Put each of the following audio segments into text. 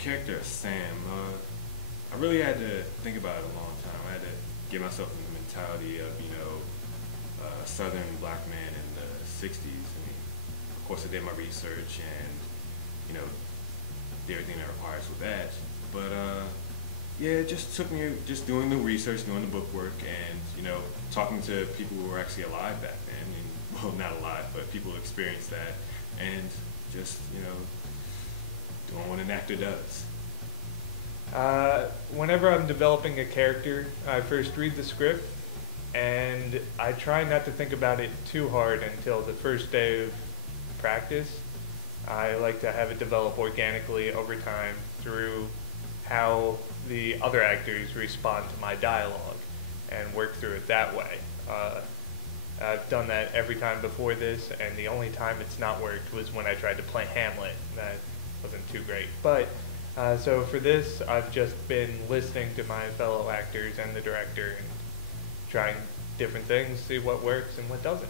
Character of Sam. I really had to think about it a long time. I had to get myself in the mentality of, a Southern black man in the '60s. I mean, of course, I did my research and did everything that requires with that. But yeah, it just took me just doing the research, doing the book work, and talking to people who were actually alive back then. I mean, well, not alive, but people who experienced that, and just doing what an actor does. Whenever I'm developing a character, I first read the script, and I try not to think about it too hard until the first day of practice. I like to have it develop organically over time through how the other actors respond to my dialogue and work through it that way. I've done that every time before this, and the only time it's not worked was when I tried to play Hamlet. That wasn't too great. But so for this, I've just been listening to my fellow actors and the director and trying different things, see what works and what doesn't.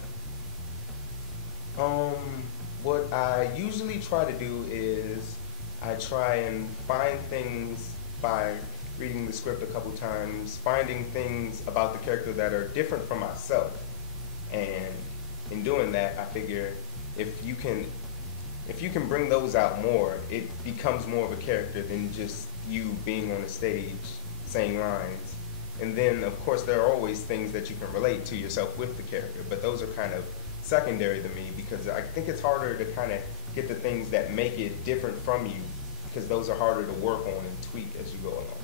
What I usually try to do is I try and find things by reading the script a couple times, finding things about the character that are different from myself. And in doing that, I figure if you can bring those out more, it becomes more of a character than just you being on the stage saying lines. And then, of course, there are always things that you can relate to yourself with the character, but those are kind of secondary to me because I think it's harder to kind of get the things that make it different from you because those are harder to work on and tweak as you go along.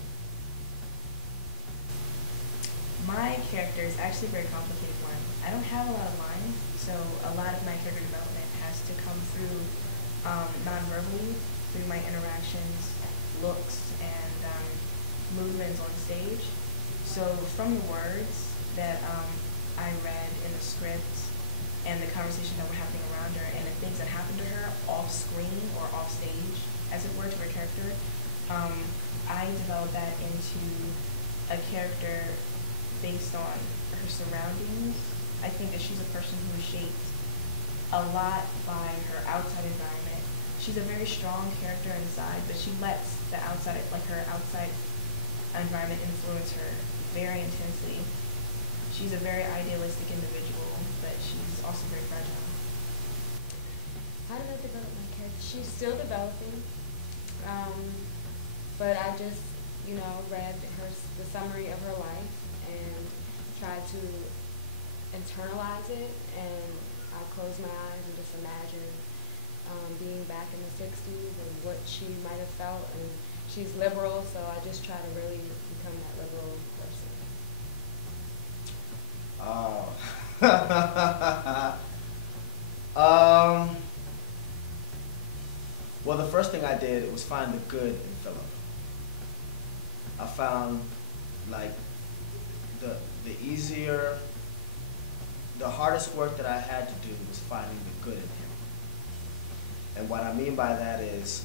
My character is actually a very complicated one. I don't have a lot of lines, so a lot of my character development has to come through non-verbally, through my interactions, looks, and movements on stage. So from the words that I read in the script and the conversation that were happening around her and the things that happened to her off screen or off stage, as it were, to her character, I developed that into a character based on her surroundings. I think that she's a person who is shaped a lot by her outside environment. She's a very strong character inside, but she lets the outside, like her outside environment, influence her very intensely. She's a very idealistic individual, but she's also very fragile. How did I develop my character? She's still developing, but I just, read the summary of her life and tried to internalize it, and I close my eyes and just imagine being back in the '60s and what she might have felt. And she's liberal, so I just try to really become that liberal person. Well, the first thing I did was find the good in Philip. I found like the hardest work that I had to do was finding the good in him. And what I mean by that is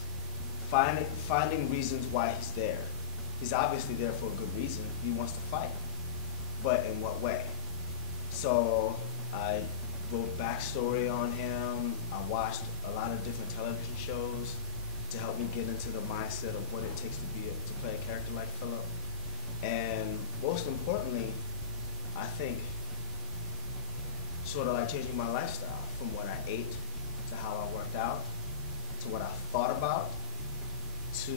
finding reasons why he's there. He's obviously there for a good reason. He wants to fight. But in what way? So I wrote backstory on him. I watched a lot of different television shows to help me get into the mindset of what it takes to play a character like Philip. And most importantly, I think sort of like changing my lifestyle from what I ate to how I worked out to what I thought about to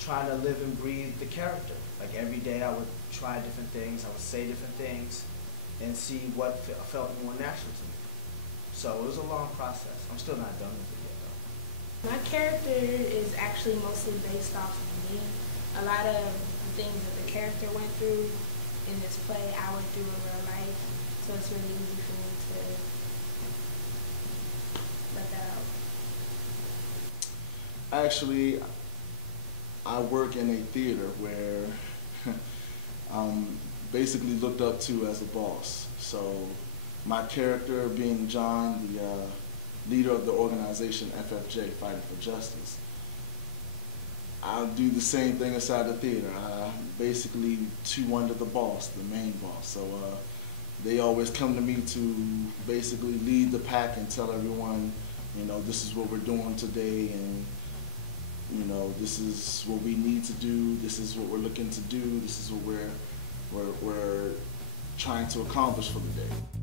trying to live and breathe the character. Like every day I would try different things, I would say different things and see what felt more natural to me. So it was a long process. I'm still not done with it yet though. My character is actually mostly based off of me. A lot of the things that the character went through in this play, I went through in real life. So it's really easy for me to let that out. Actually, I work in a theater where I'm basically looked up to as a boss. So my character being John, the leader of the organization FFJ, Fighting for Justice, I'll do the same thing inside the theater. I basically chew under the boss, the main boss. So they always come to me to basically lead the pack and tell everyone you know, this is what we're doing today, and you know, this is what we need to do, this is what we're looking to do, this is what we're trying to accomplish for the day.